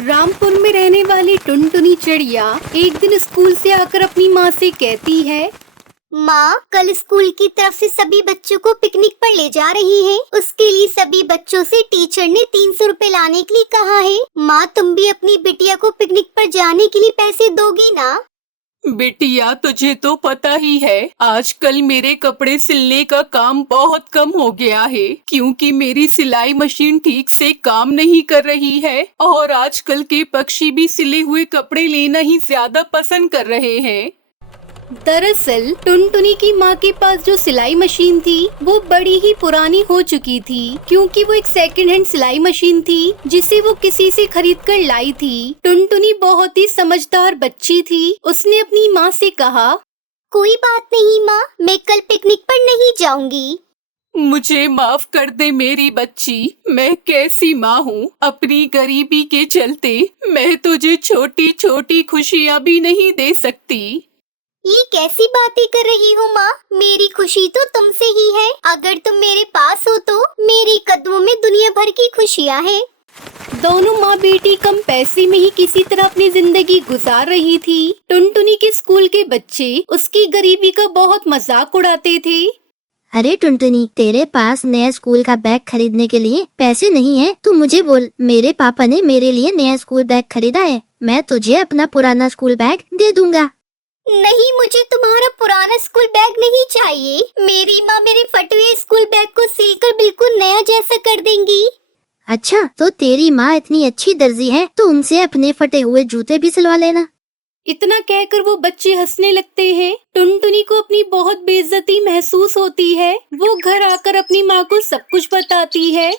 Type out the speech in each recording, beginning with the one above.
रामपुर में रहने वाली टुनटुनी चिड़िया एक दिन स्कूल से आकर अपनी माँ से कहती है, माँ, कल स्कूल की तरफ से सभी बच्चों को पिकनिक पर ले जा रही है। उसके लिए सभी बच्चों से टीचर ने 300 रुपए लाने के लिए कहा है। माँ, तुम भी अपनी बिटिया को पिकनिक पर जाने के लिए पैसे दोगी ना? बिटिया, तुझे तो पता ही है आजकल मेरे कपड़े सिलने का काम बहुत कम हो गया है, क्योंकि मेरी सिलाई मशीन ठीक से काम नहीं कर रही है और आजकल के पक्षी भी सिले हुए कपड़े लेना ही ज्यादा पसंद कर रहे हैं। दरअसल टुनटुनी की माँ के पास जो सिलाई मशीन थी वो बड़ी ही पुरानी हो चुकी थी, क्योंकि वो एक सेकंड हैंड सिलाई मशीन थी जिसे वो किसी से खरीद कर लाई थी। टुनटुनी बहुत ही समझदार बच्ची थी। उसने अपनी माँ से कहा, कोई बात नहीं माँ, मैं कल पिकनिक पर नहीं जाऊंगी। मुझे माफ कर दे मेरी बच्ची, मैं कैसी माँ हूँ। अपनी गरीबी के चलते मैं तुझे छोटी छोटी खुशियाँ भी नहीं दे सकती। ये कैसी बातें कर रही हो माँ? मेरी खुशी तो तुमसे ही है। अगर तुम मेरे पास हो तो मेरे कदमों में दुनिया भर की खुशियाँ हैं। दोनों माँ बेटी कम पैसे में ही किसी तरह अपनी जिंदगी गुजार रही थी। टुनटुनी के स्कूल के बच्चे उसकी गरीबी का बहुत मजाक उड़ाते थे। अरे टुनटुनी, तेरे पास नया स्कूल का बैग खरीदने के लिए पैसे नहीं है तो मुझे बोल, मेरे पापा ने मेरे लिए नया स्कूल बैग खरीदा है, मैं तुझे अपना पुराना स्कूल बैग दे दूंगा। नहीं, मुझे तुम्हारा पुराना स्कूल बैग नहीं चाहिए। मेरी माँ मेरे फटे हुए स्कूल बैग को सिलकर बिल्कुल नया जैसा कर देंगी। अच्छा, तो तेरी माँ इतनी अच्छी दर्जी है तो उनसे अपने फटे हुए जूते भी सिलवा लेना। इतना कहकर वो बच्चे हंसने लगते हैं। टुनटुनी को अपनी बहुत बेइज्जती महसूस होती है। वो घर आकर अपनी माँ को सब कुछ बताती है।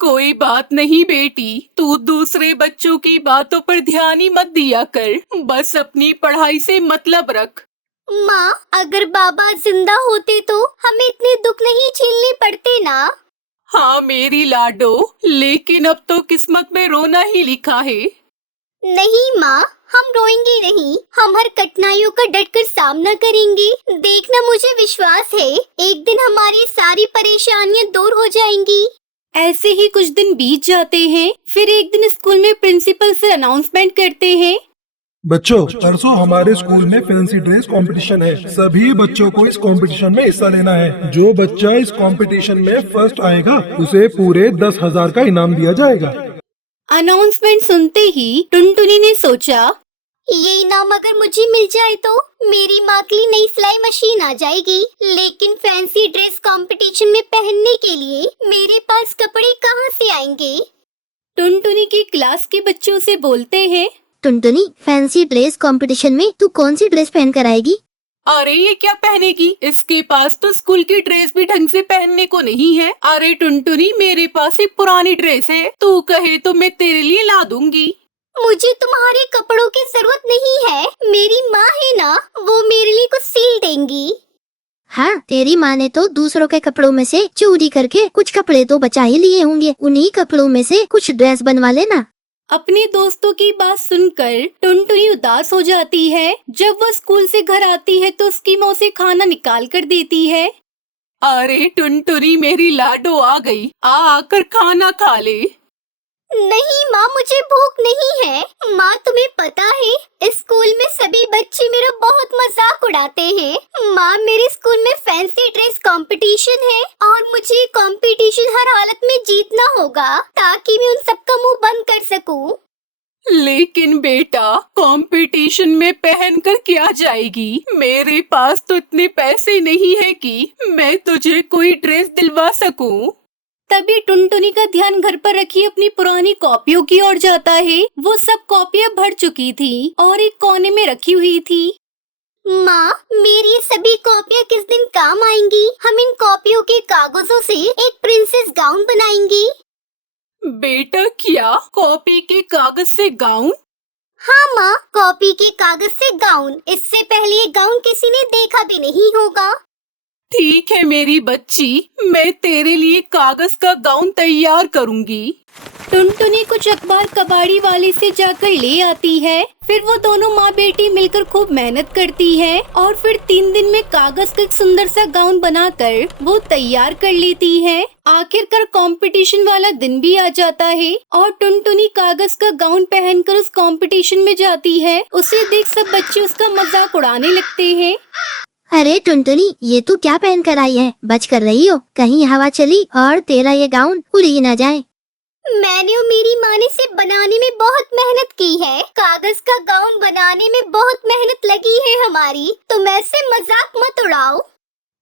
कोई बात नहीं बेटी, तू दूसरे बच्चों की बातों पर ध्यान ही मत दिया कर, बस अपनी पढ़ाई से मतलब रख। माँ, अगर बाबा जिंदा होते तो हमें इतने दुख नहीं झेलने पड़ते ना। हाँ मेरी लाडो, लेकिन अब तो किस्मत में रोना ही लिखा है। नहीं माँ, हम रोएंगे नहीं, हम हर कठिनाइयों का डटकर सामना करेंगे। देखना, मुझे विश्वास है एक दिन हमारी सारी परेशानियाँ दूर हो जाएंगी। ऐसे ही कुछ दिन बीत जाते हैं। फिर एक दिन स्कूल में प्रिंसिपल से अनाउंसमेंट करते हैं, बच्चों, परसों हमारे स्कूल में फैंसी ड्रेस कंपटीशन है। सभी बच्चों को इस कंपटीशन में हिस्सा लेना है। जो बच्चा इस कंपटीशन में फर्स्ट आएगा उसे पूरे 10,000 का इनाम दिया जाएगा। अनाउंसमेंट सुनते ही टुनटुनी ने सोचा, ये इनाम अगर मुझे मिल जाए तो मेरी माँ के लिए नई सिलाई मशीन आ जाएगी। लेकिन फैंसी ड्रेस कंपटीशन में पहनने के लिए मेरे पास कपड़े कहाँ से आएंगे? टुनटुनी की क्लास के बच्चों से बोलते हैं, टुनटुनी, फैंसी ड्रेस कंपटीशन में तू कौन सी ड्रेस पहन कर आएगी? अरे ये क्या पहनेगी? इसके पास तो स्कूल की ड्रेस भी ढंग से पहनने को नहीं है। अरे टुनटुनी, मेरे पास एक पुरानी ड्रेस है, तू कहे तो मैं तेरे लिए ला दूंगी। मुझे तुम्हारे कपड़ों की जरूरत नहीं है। मेरी माँ है ना, वो मेरे लिए कुछ सील देंगी। हाँ, तेरी माँ ने तो दूसरों के कपड़ों में से चोरी करके कुछ कपड़े तो बचा ही लिए होंगे। उन्हीं कपड़ों में से कुछ ड्रेस बनवा लेना। अपने दोस्तों की बात सुनकर टुनटुनी उदास हो जाती है। जब वो स्कूल से घर आती है तो उसकी माँ उसे खाना निकाल कर देती है। अरे टुनटुनी, मेरी लाडो आ गई, आकर खाना खा ले। नहीं माँ, मुझे भूख नहीं है। माँ, तुम्हें पता है स्कूल में सभी बच्चे मेरा बहुत मजाक उड़ाते हैं। माँ, मेरे स्कूल में फैंसी ड्रेस कंपटीशन है और मुझे कंपटीशन हर हालत में जीतना होगा ताकि मैं उन सबका मुंह बंद कर सकूं। लेकिन बेटा, कंपटीशन में पहन कर क्या जाएगी? मेरे पास तो इतने पैसे नहीं है कि मैं तुझे कोई ड्रेस दिलवा सकूं। तभी टुनटुनी का ध्यान घर पर रखी अपनी पुरानी कॉपियों की ओर जाता है। वो सब कॉपियाँ भर चुकी थी और एक कोने में रखी हुई थी। माँ, मेरी सभी कॉपियाँ किस दिन काम आएंगी? हम इन कॉपियों के कागजों से एक प्रिंसेस गाउन बनाएंगे। बेटा, क्या कॉपी के कागज से गाउन? हाँ माँ, कॉपी के कागज से गाउन। इससे पहले ये गाउन किसी ने देखा भी नहीं होगा। ठीक है मेरी बच्ची, मैं तेरे लिए कागज का गाउन तैयार करूंगी। टुनटुनी कुछ अखबार कबाड़ी वाले से जाकर ले आती है। फिर वो दोनों माँ बेटी मिलकर खूब मेहनत करती है और फिर 3 दिन में कागज का एक सुंदर सा गाउन बनाकर वो तैयार कर लेती है। आखिरकार कंपटीशन वाला दिन भी आ जाता है और टुनटुनी कागज का गाउन पहनकर उस कंपटीशन में जाती है। उसे देख सब बच्चे उसका मजाक उड़ाने लगते हैं। अरे टुनटुनी, ये तू क्या पहन कर आई है? बच कर रही हो, कहीं हवा चली और तेरा ये गाउन उड़ ही न जाए। मैंने और मेरी माँ ने इसे बनाने में बहुत मेहनत की है। कागज का गाउन बनाने में बहुत मेहनत लगी है हमारी, तुम ऐसे मजाक मत उड़ाओ।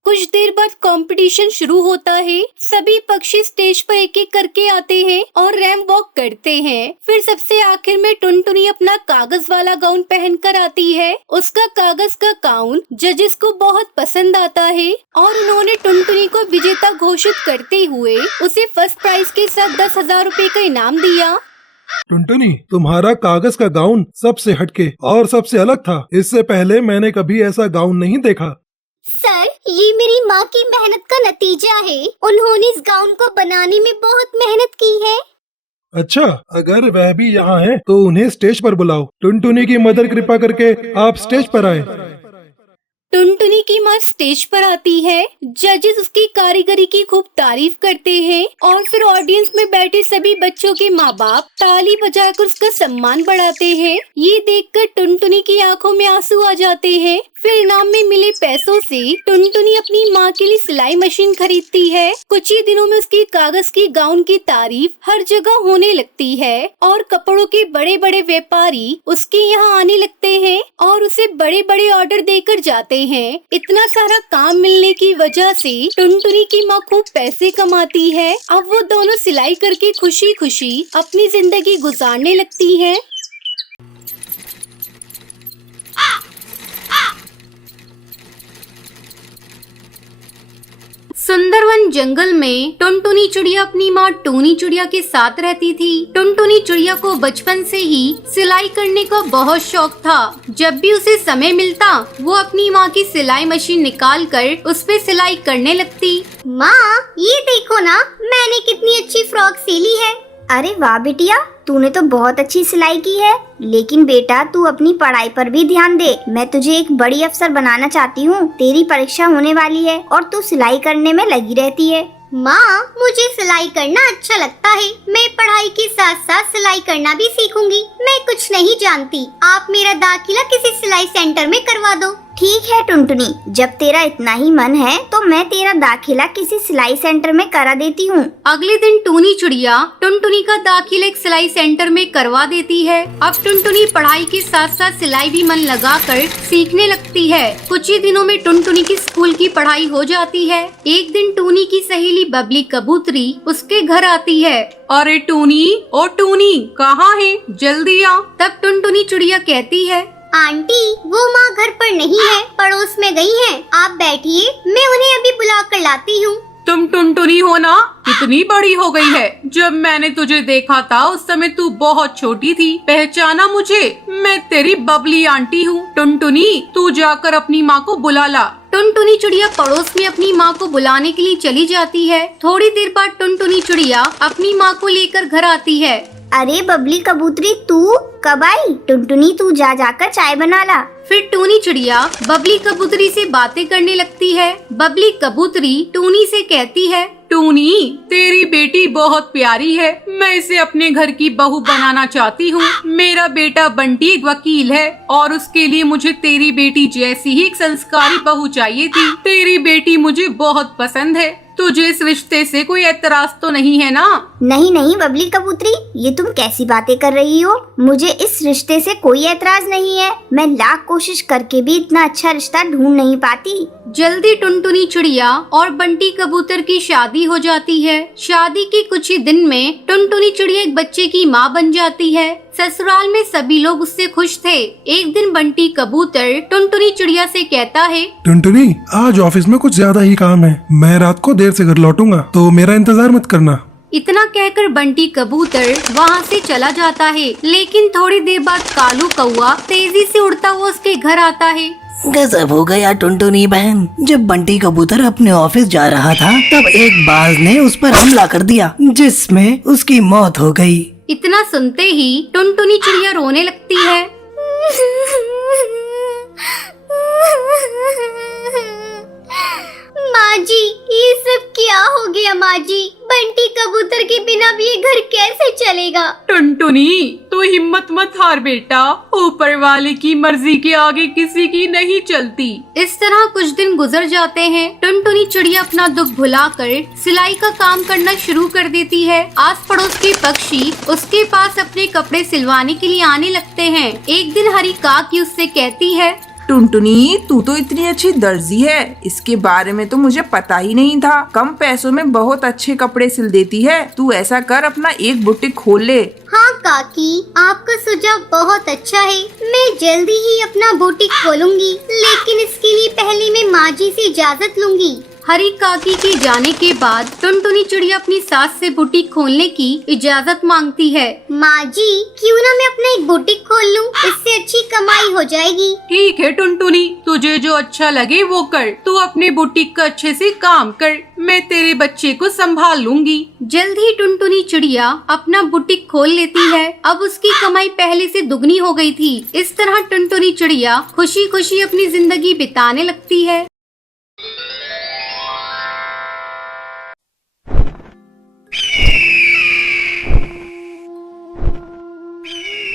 कुछ देर बाद कंपटीशन शुरू होता है। सभी पक्षी स्टेज पर एक एक करके आते हैं और रैंप वॉक करते हैं। फिर सबसे आखिर में टुनटुनी अपना कागज वाला गाउन पहनकर आती है। उसका कागज का गाउन जजेस को बहुत पसंद आता है और उन्होंने टुनटुनी को विजेता घोषित करते हुए उसे फर्स्ट प्राइज के साथ 10,000 रुपए का इनाम दिया। टुनटुनी, तुम्हारा कागज का गाउन सबसे हटके और सबसे अलग था। इससे पहले मैंने कभी ऐसा गाउन नहीं देखा। सर, ये मेरी माँ की मेहनत का नतीजा है। उन्होंने इस गाउन को बनाने में बहुत मेहनत की है। अच्छा, अगर वह भी यहाँ है तो उन्हें स्टेज पर बुलाओ। टुनटुनी की मदर कृपा करके आप स्टेज पर आए। टुनटुनी की माँ स्टेज पर आती है। जजेस उसकी कारीगरी की खूब तारीफ करते हैं और फिर ऑडियंस में बैठे सभी बच्चों के माँ बाप ताली बजाकर उसका सम्मान बढ़ाते हैं। ये देखकर टुनटुनी की आंखों में आंसू आ जाते हैं। फिर इनाम में मिले पैसों से टुनटुनी अपनी माँ के लिए सिलाई मशीन खरीदती है। कुछ ही दिनों में उसकी कागज की गाउन की तारीफ हर जगह होने लगती है और कपड़ों के बड़े बड़े व्यापारी उसके यहाँ आने लगते हैं और उसे बड़े बड़े ऑर्डर देकर जाते हैं। इतना सारा काम मिलने की वजह से टुनटुनी की माँ खूब पैसे कमाती है। अब वो दोनों सिलाई करके खुशी खुशी अपनी जिंदगी गुजारने लगती है। सुंदरवन जंगल में टुनटुनी चिड़िया अपनी माँ टूनी चिड़िया के साथ रहती थी। टुनटुनी चिड़िया को बचपन से ही सिलाई करने का बहुत शौक था। जब भी उसे समय मिलता वो अपनी माँ की सिलाई मशीन निकाल कर उस पे सिलाई करने लगती। माँ, ये देखो ना, मैंने कितनी अच्छी फ्रॉक सिली है। अरे वाह बिटिया, तूने तो बहुत अच्छी सिलाई की है। लेकिन बेटा, तू अपनी पढ़ाई पर भी ध्यान दे। मैं तुझे एक बड़ी अफसर बनाना चाहती हूँ। तेरी परीक्षा होने वाली है और तू सिलाई करने में लगी रहती है। माँ, मुझे सिलाई करना अच्छा लगता है। मैं पढ़ाई के साथ साथ सिलाई करना भी सीखूंगी। मैं कुछ नहीं जानती। आप मेरा दाखिला किसी सिलाई सेंटर में करवा दो। ठीक है टुनटुनी, जब तेरा इतना ही मन है तो मैं तेरा दाखिला किसी सिलाई सेंटर में करा देती हूँ। अगले दिन टूनी चिड़िया टुनटुनी का दाखिला एक सिलाई सेंटर में करवा देती है। अब टुनटुनी पढ़ाई के साथ साथ सिलाई भी मन लगाकर सीखने लगती है। कुछ ही दिनों में टुनटुनी की स्कूल की पढ़ाई हो जाती है। एक दिन टूनी की सहेली बबली कबूतरी उसके घर आती है। अरे टूनी, ओ टूनी, कहाँ है? जल्दी आ। तब टुनटुनी चिड़िया कहती है, आंटी, वो माँ घर पर नहीं है, पड़ोस में गई हैं। आप बैठिए, मैं उन्हें अभी बुला कर लाती हूँ। तुम टुनटुनी हो ना? कितनी बड़ी हो गई है। जब मैंने तुझे देखा था उस समय तू बहुत छोटी थी। पहचाना मुझे? मैं तेरी बबली आंटी हूँ। टुनटुनी, तू जाकर अपनी माँ को बुला ला। टुनटुनी चिड़िया पड़ोस में अपनी माँ को बुलाने के लिए चली जाती है। थोड़ी देर बाद टुनटुनी चिड़िया अपनी माँ को लेकर घर आती है। अरे बबली कबूतरी, तू कब आई? टुनटुनी, तू जाकर चाय बना ला। फिर टूनी चिड़िया बबली कबूतरी से बातें करने लगती है। बबली कबूतरी टूनी से कहती है, टूनी, तेरी बेटी बहुत प्यारी है। मैं इसे अपने घर की बहू बनाना चाहती हूँ। मेरा बेटा बंटी एक वकील है और उसके लिए मुझे तेरी बेटी जैसी ही एक संस्कारी बहू चाहिए थी। तेरी बेटी मुझे बहुत पसंद है। तुझे इस रिश्ते से कोई एतराज तो नहीं है ना? नहीं नहीं बबली कबूतरी, ये तुम कैसी बातें कर रही हो? मुझे इस रिश्ते से कोई एतराज नहीं है। मैं लाख कोशिश करके भी इतना अच्छा रिश्ता ढूंढ नहीं पाती। जल्दी टुनटुनी चिड़िया और बंटी कबूतर की शादी हो जाती है। शादी के कुछ ही दिन में टुनटुनी चिड़िया एक बच्चे की माँ बन जाती है। ससुराल में सभी लोग उससे खुश थे। एक दिन बंटी कबूतर टुनटुनी चिड़िया से कहता है, टुनटुनी, आज ऑफिस में कुछ ज्यादा ही काम है। मैं रात को देर से घर लौटूंगा, तो मेरा इंतजार मत करना। इतना कहकर बंटी कबूतर वहाँ से चला जाता है। लेकिन थोड़ी देर बाद कालू कौआ तेजी से उड़ता हुआ उसके घर आता है। गजब हो गया टुनटुनी बहन। जब बंटी कबूतर अपने ऑफिस जा रहा था तब एक बाज ने उस पर हमला कर दिया जिसमें उसकी मौत हो गई। इतना सुनते ही टुनटुनी चिड़िया रोने लगती है। माँ जी, ये सब क्या हो गया माँ जी? बंटी कबूतर के बिना भी ये घर कैसे चलेगा? टुनटुनी तो हिम्मत मत हार बेटा, ऊपर वाले की मर्जी के आगे किसी की नहीं चलती। इस तरह कुछ दिन गुजर जाते हैं। टुनटुनी चिड़िया अपना दुख भुलाकर सिलाई का काम करना शुरू कर देती है। आस पड़ोस के पक्षी उसके पास अपने कपड़े सिलवाने के लिए आने लगते हैं। एक दिन हरी काकी उससे कहती है, टुनटुनी तू तो इतनी अच्छी दर्जी है, इसके बारे में तो मुझे पता ही नहीं था। कम पैसों में बहुत अच्छे कपड़े सिल देती है। तू ऐसा कर, अपना एक बुटीक खोल ले। हाँ काकी, आपका सुझाव बहुत अच्छा है। मैं जल्दी ही अपना बुटीक खोलूंगी, लेकिन इसके लिए पहले मैं माँ जी से इजाजत लूंगी। हरी काकी के जाने के बाद टुनटुनी चिड़िया अपनी सास से बुटीक खोलने की इजाजत मांगती है। माँ जी, क्यों ना मैं अपना एक बुटीक खोल लूं? इससे अच्छी कमाई हो जाएगी। ठीक है टुनटुनी, तुझे जो अच्छा लगे वो कर। तू अपने बुटीक का अच्छे से काम कर, मैं तेरे बच्चे को संभाल लूंगी। जल्द ही टुनटुनी चिड़िया अपना बुटीक खोल लेती है। अब उसकी कमाई पहले से दुगनी हो गई थी। इस तरह टुनटुनी चिड़िया खुशी खुशी अपनी जिंदगी बिताने लगती है।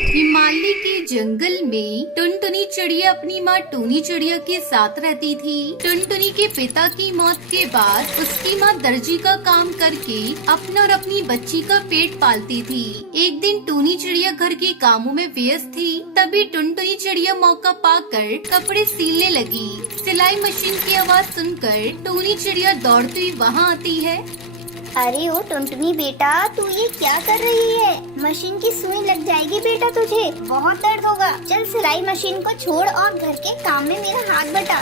हिमालय के जंगल में टुनटुनी चिड़िया अपनी माँ टूनी चिड़िया के साथ रहती थी। टुनटुनी के पिता की मौत के बाद उसकी माँ दर्जी का काम करके अपना और अपनी बच्ची का पेट पालती थी। एक दिन टूनी चिड़िया घर के कामों में व्यस्त थी, तभी टुनटुनी चिड़िया मौका पाकर कपड़े सिलने लगी। सिलाई मशीन की आवाज सुनकर टूनी चिड़िया दौड़ती हुई वहाँ आती है। अरे ओ टुनटुनी बेटा, तू ये क्या कर रही है? मशीन की सुई लग जाएगी बेटा, तुझे बहुत दर्द होगा। चल सिलाई मशीन को छोड़ और घर के काम में मेरा हाथ बटा।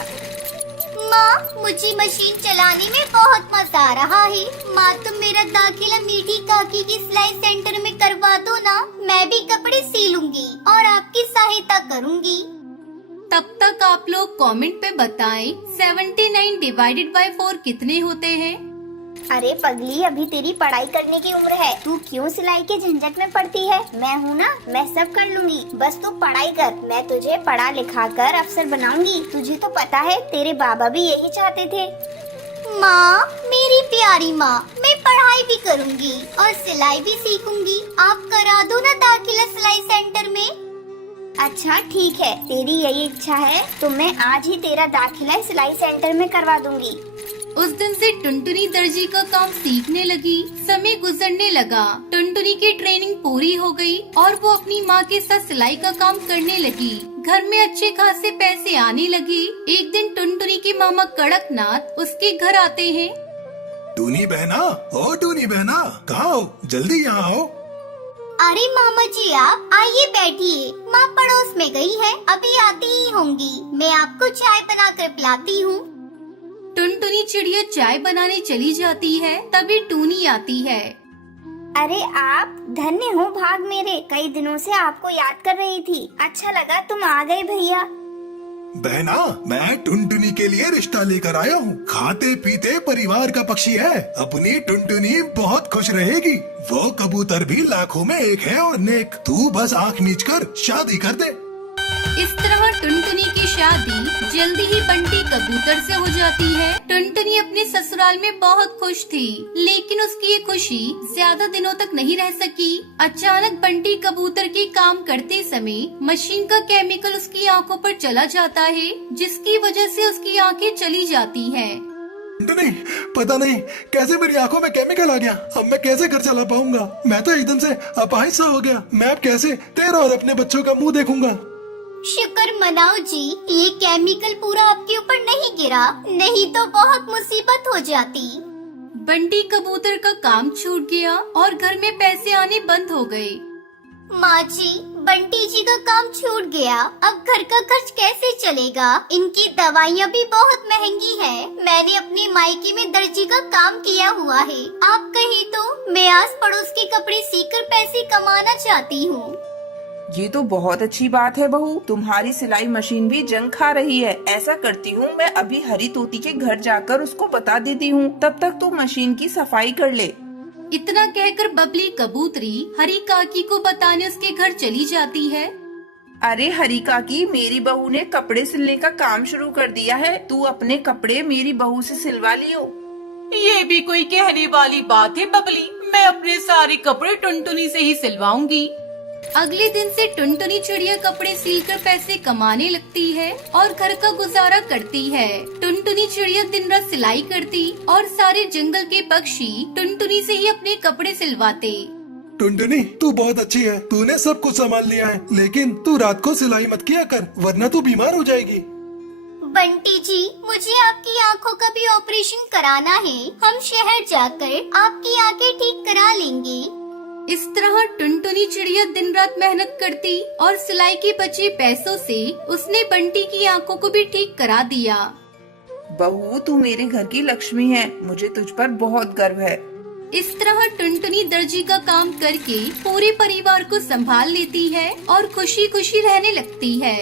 माँ, मुझे मशीन चलाने में बहुत मजा आ रहा है। माँ, तुम मेरा दाखिला मीठी काकी की सिलाई सेंटर में करवा दो ना। मैं भी कपड़े सिलूंगी और आपकी सहायता करूँगी। तब तक आप लोग कमेंट पे बताएं 79 डिवाइडेड बाय 4 कितने होते हैं। अरे पगली, अभी तेरी पढ़ाई करने की उम्र है, तू क्यों सिलाई के झंझट में पड़ती है? मैं हूँ ना, मैं सब कर लूंगी। बस तू पढ़ाई कर, मैं तुझे पढ़ा लिखा कर अफसर बनाऊंगी। तुझे तो पता है तेरे बाबा भी यही चाहते थे। माँ, मेरी प्यारी माँ, मैं पढ़ाई भी करूँगी और सिलाई भी सीखूंगी। आप करा दो ना दाखिला सिलाई सेंटर में। अच्छा ठीक है, तेरी यही इच्छा है तो मैं आज ही तेरा दाखिला सिलाई सेंटर में करवा दूंगी। उस दिन से टुनटुनी दर्जी का काम सीखने लगी। समय गुजरने लगा, टुनटुनी की ट्रेनिंग पूरी हो गई और वो अपनी माँ के साथ सिलाई का काम करने लगी। घर में अच्छे खासे पैसे आने लगे। एक दिन टुनटुनी के मामा कड़कनाथ उसके घर आते हैं। टूनी बहना, ओ टूनी बहना, कहाँ हो? जल्दी यहाँ आओ। अरे मामा जी, आप आइए बैठिए। माँ पड़ोस में गई है, अभी आती ही होंगी। मैं आपको चाय बनाकर पिलाती हूँ। टुनटुनी चिड़िया चाय बनाने चली जाती है, तभी टूनी आती है। अरे आप धन्य हो भाग मेरे, कई दिनों से आपको याद कर रही थी। अच्छा लगा तुम आ गए भैया। बहना, मैं टुनटुनी के लिए रिश्ता लेकर आया हूँ। खाते पीते परिवार का पक्षी है। अपनी टुनटुनी बहुत खुश रहेगी। वो कबूतर भी लाखों में एक है और नेक। तू बस आँख मीच कर शादी कर दे। इस तरह टुनटुनी की शादी जल्दी ही बंटी कबूतर से हो जाती है। टुनटुनी अपने ससुराल में बहुत खुश थी, लेकिन उसकी ये खुशी ज्यादा दिनों तक नहीं रह सकी। अचानक बंटी कबूतर के काम करते समय मशीन का केमिकल उसकी आंखों पर चला जाता है, जिसकी वजह से उसकी आंखें चली जाती है। नहीं, पता नहीं कैसे मेरी आंखों में केमिकल आ गया। अब मैं कैसे घर चला पाऊंगा? मैं तो एकदम से अपाहिज सा हो गया। मैं अब कैसे तेरा और अपने बच्चों का मुंह देखूंगा? शुक्र मनाओ जी, ये केमिकल पूरा आपके ऊपर नहीं गिरा, नहीं तो बहुत मुसीबत हो जाती। बंटी कबूतर का काम छूट गया और घर में पैसे आने बंद हो गए। माँ जी, बंटी जी का काम छूट गया, अब घर का खर्च कैसे चलेगा? इनकी दवाइयाँ भी बहुत महंगी है। मैंने अपनी मायके में दर्जी का काम किया हुआ है। आप कहें तो मैं आस पड़ोस के कपड़े सीकर पैसे कमाना चाहती हूँ। ये तो बहुत अच्छी बात है बहू, तुम्हारी सिलाई मशीन भी जंग खा रही है। ऐसा करती हूँ, मैं अभी हरी तोती के घर जाकर उसको बता देती हूँ, तब तक तू मशीन की सफाई कर ले। इतना कहकर बबली कबूतरी हरी काकी को बताने उसके घर चली जाती है। अरे हरी काकी, मेरी बहू ने कपड़े सिलने का काम शुरू कर दिया है, तू अपने कपड़े मेरी बहू से सिलवा लियो। ये भी कोई कहने वाली बात है बबली, मैं अपने सारे कपड़े टुनटुनी से ही सिलवाऊंगी। अगले दिन से टुनटुनी चिड़िया कपड़े सिलकर पैसे कमाने लगती है और घर का गुजारा करती है। टुनटुनी चिड़िया दिन रात सिलाई करती और सारे जंगल के पक्षी टुनटुनी से ही अपने कपड़े सिलवाते। टुनटुनी, तू बहुत अच्छी है, तूने सब कुछ संभाल लिया है, लेकिन तू रात को सिलाई मत किया कर, वरना तू बीमार हो जाएगी। बंटी जी, मुझे आपकी आँखों का भी ऑपरेशन कराना है। हम शहर जाकर आपकी आँखें ठीक करा लेंगे। इस तरह टुनटुनी चिड़िया दिन रात मेहनत करती और सिलाई के बचे पैसों से उसने बंटी की आंखों को भी ठीक करा दिया। बहू, तू मेरे घर की लक्ष्मी है, मुझे तुझ पर बहुत गर्व है। इस तरह टुनटुनी दर्जी का काम करके पूरे परिवार को संभाल लेती है और खुशी खुशी रहने लगती है।